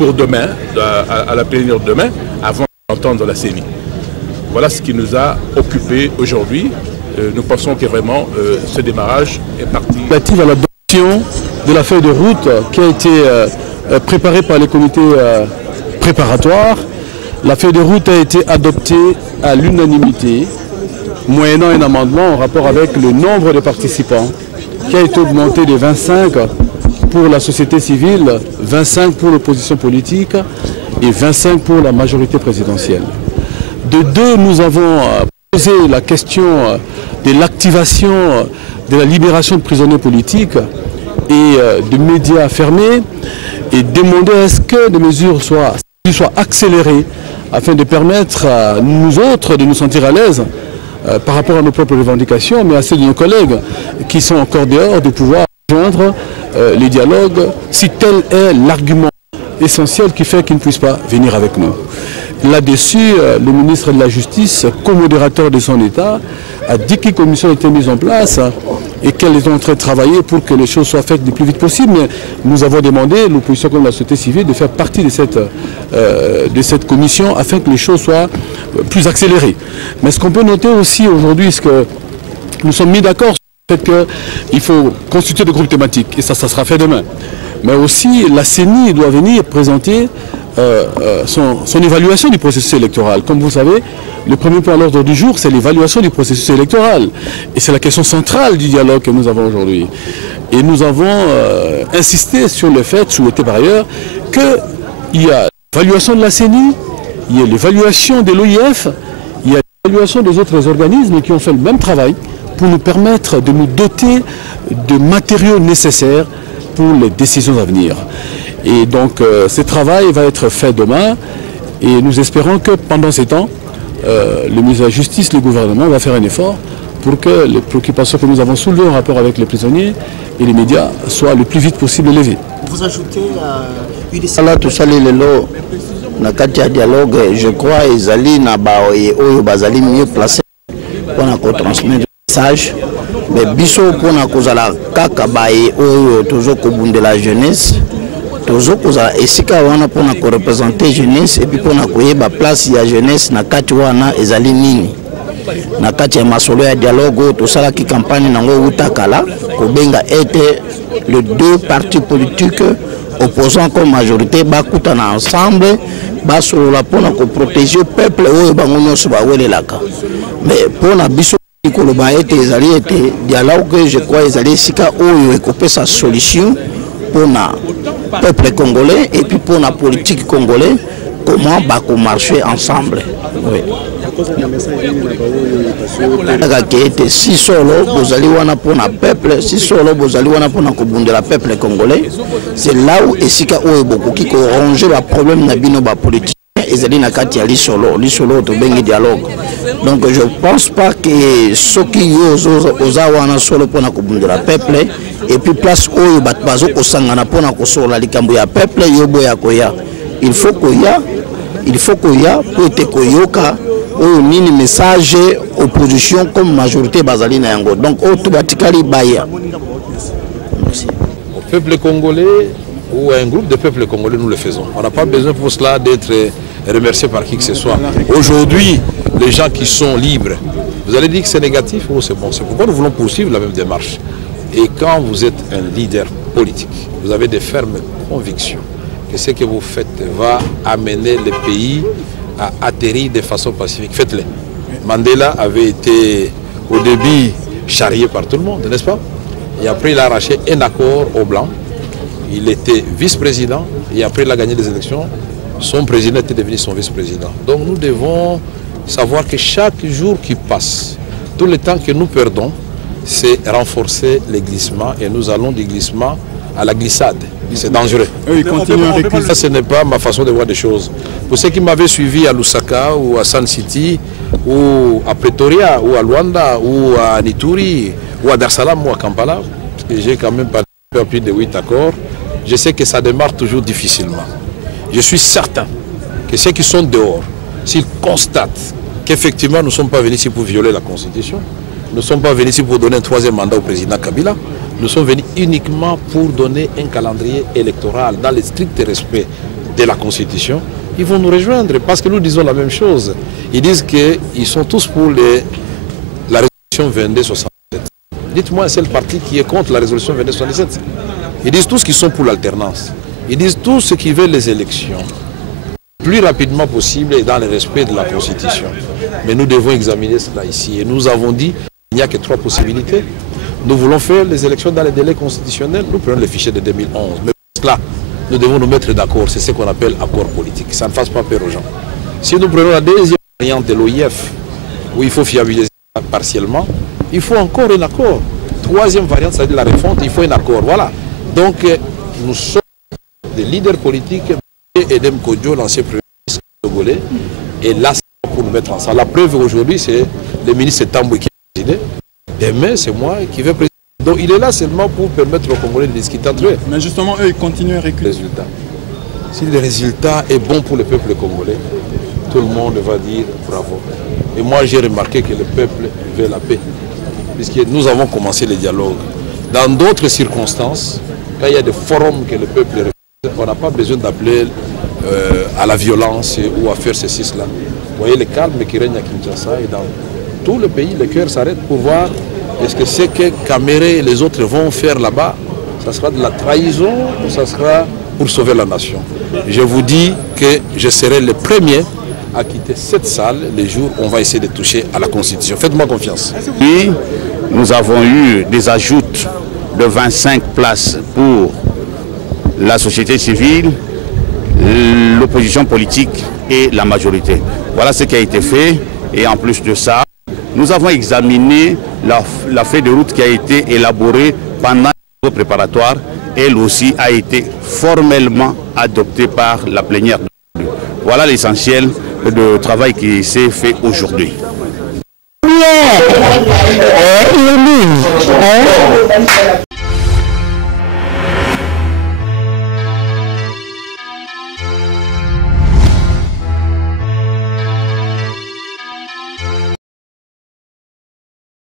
pour demain, à la plénière de demain, avant d'entendre la CENI. Voilà ce qui nous a occupés aujourd'hui. Nous pensons que vraiment ce démarrage est parti. Relative à l'adoption de la feuille de route qui a été préparée par les comités préparatoires, la feuille de route a été adoptée à l'unanimité, moyennant un amendement en rapport avec le nombre de participants qui a été augmenté de 25 pour la société civile, 25 pour l'opposition politique et 25 pour la majorité présidentielle. De deux, nous avons posé la question de l'activation de la libération de prisonniers politiques et de médias fermés et demandé à ce que des mesures soient accélérées afin de permettre à nous autres de nous sentir à l'aise par rapport à nos propres revendications, mais à ceux de nos collègues qui sont encore dehors de pouvoir rejoindre les dialogues si tel est l'argument essentiel qui fait qu'ils ne puissent pas venir avec nous. Là-dessus, le ministre de la Justice, co-modérateur de son État, a dit qu'une commission a été mise en place et qu'elle est en train de travailler pour que les choses soient faites le plus vite possible. Mais nous avons demandé, l'opposition comme la société civile, de faire partie de cette commission afin que les choses soient plus accélérées. Mais ce qu'on peut noter aussi aujourd'hui, c'est que nous sommes mis d'accord sur le fait qu'il faut constituer des groupes thématiques, et ça sera fait demain. Mais aussi, la CENI doit venir présenter son évaluation du processus électoral. Comme vous savez, le premier point à l'ordre du jour, c'est l'évaluation du processus électoral. Et c'est la question centrale du dialogue que nous avons aujourd'hui. Et nous avons insisté sur le fait, souhaité par ailleurs, qu'il y a l'évaluation de la CENI, il y a l'évaluation de l'OIF, il y a l'évaluation des autres organismes qui ont fait le même travail pour nous permettre de nous doter de matériaux nécessaires pour les décisions à venir. Et donc ce travail va être fait demain et nous espérons que pendant ces temps, le ministre de la Justice, le gouvernement va faire un effort pour que les préoccupations que nous avons soulevées en rapport avec les prisonniers et les médias soient le plus vite possible levées. Vous ajoutez là tout ça les lots na kati ya dialogue, je crois ezali na ba oyo bazali mieux placé pour na transmettre message mais biso pour na kozala kaka ba oyo toujours kobunde la jeunesse. Et si on a pour représenter jeunesse et puis pour la place de la jeunesse na kati wana ezali nini na kati ya masolo ya dialogue tout ça qui campagne nango utakala ko benga était les deux partis politiques opposants comme majorité bakutana ensemble basolola pona ko protéger le peuple oyo bango nyonso bawelelaka mais pona biso koloba ete ezali ete dialogue je crois ezali sika oyo ekopesa solution pour le peuple congolais et puis pour la politique congolaise, comment va marcher ensemble. Oui. Si solo vous allez pour le peuple, si solo vous allez pour le peuple congolais, c'est là où Esika ou beaucoup qui arrange le problème de la politique. Et allez na kati ya lisolo to bengi dialogue. Donc je pense pas que ceux qui ozawana solo pour na kubundela peuple et puis place oyo bat bazo ko sangana pour na ko sola likambo ya peuple yobo ya koya. Il faut koya pour te koyoka oyo nini message opposition comme majorité bazali na yango. Donc oto batikali baya. Merci. Au peuple congolais ou un groupe de peuples congolais, nous le faisons. On n'a pas besoin pour cela d'être remercié par qui que ce soit. Aujourd'hui, les gens qui sont libres, vous allez dire que c'est négatif ou c'est bon. C'est pourquoi nous voulons poursuivre la même démarche. Et quand vous êtes un leader politique, vous avez des fermes convictions que ce que vous faites va amener le pays à atterrir de façon pacifique. Faites-le. Mandela avait été au début charrié par tout le monde, n'est-ce pas? Et après, il a arraché un accord aux Blancs. Il était vice-président et après il a gagné les élections, son président était devenu son vice-président. Donc nous devons savoir que chaque jour qui passe, tout le temps que nous perdons, c'est renforcer les glissements et nous allons du glissement à la glissade. C'est dangereux. Oui, ça, ce n'est pas ma façon de voir des choses. Pour ceux qui m'avaient suivi à Lusaka ou à Sun City ou à Pretoria ou à Luanda ou à Nituri ou à Dar es Salaam ou à Kampala, parce que j'ai quand même participé à plus de 8 accords, je sais que ça démarre toujours difficilement. Je suis certain que ceux qui sont dehors, s'ils constatent qu'effectivement nous ne sommes pas venus ici pour violer la Constitution, nous ne sommes pas venus ici pour donner un 3e mandat au président Kabila, nous sommes venus uniquement pour donner un calendrier électoral dans le strict respect de la Constitution, ils vont nous rejoindre parce que nous disons la même chose. Ils disent qu'ils sont tous pour la résolution 2267. Dites-moi un seul parti qui est contre la résolution 2267. Ils disent tous qu'ils sont pour l'alternance. Ils disent tous ceux qui veulent les élections le plus rapidement possible et dans le respect de la Constitution. Mais nous devons examiner cela ici. Et nous avons dit qu'il n'y a que 3 possibilités. Nous voulons faire les élections dans les délais constitutionnels. Nous prenons les fichiers de 2011. Mais pour cela, nous devons nous mettre d'accord. C'est ce qu'on appelle accord politique. Ça ne fasse pas peur aux gens. Si nous prenons la deuxième variante de l'OIF, où il faut fiabiliser partiellement, il faut encore un accord. Troisième variante, c'est-à-dire la refonte, il faut un accord. Voilà. Donc, nous sommes des leaders politiques. Edem Kodjo, l'ancien premier ministre togolais, et là, c'est pour nous mettre ensemble. La preuve aujourd'hui, c'est le ministre Tamboué qui a décidé. Demain, c'est moi qui vais présider. Donc, il est là seulement pour permettre aux Congolais de discuter entre eux. Mais justement, eux, ils continuent à reculer. Si le résultat est bon pour le peuple congolais, tout le monde va dire bravo. Et moi, j'ai remarqué que le peuple veut la paix. Puisque nous avons commencé le dialogue. Dans d'autres circonstances, quand il y a des forums que le peuple refuse, on n'a pas besoin d'appeler à la violence ou à faire ceci, cela. Vous voyez le calme qui règne à Kinshasa et dans tout le pays, le cœur s'arrête pour voir est-ce que c'est que Caméré et les autres vont faire là-bas, ça sera de la trahison ou ça sera pour sauver la nation. Je vous dis que je serai le premier à quitter cette salle les jours où on va essayer de toucher à la Constitution. Faites-moi confiance. Oui, nous avons eu des ajouts de 25 places pour la société civile, l'opposition politique et la majorité. Voilà ce qui a été fait. Et en plus de ça, nous avons examiné la feuille de route qui a été élaborée pendant le préparatoire. Elle aussi a été formellement adoptée par la plénière. Voilà l'essentiel du travail qui s'est fait aujourd'hui.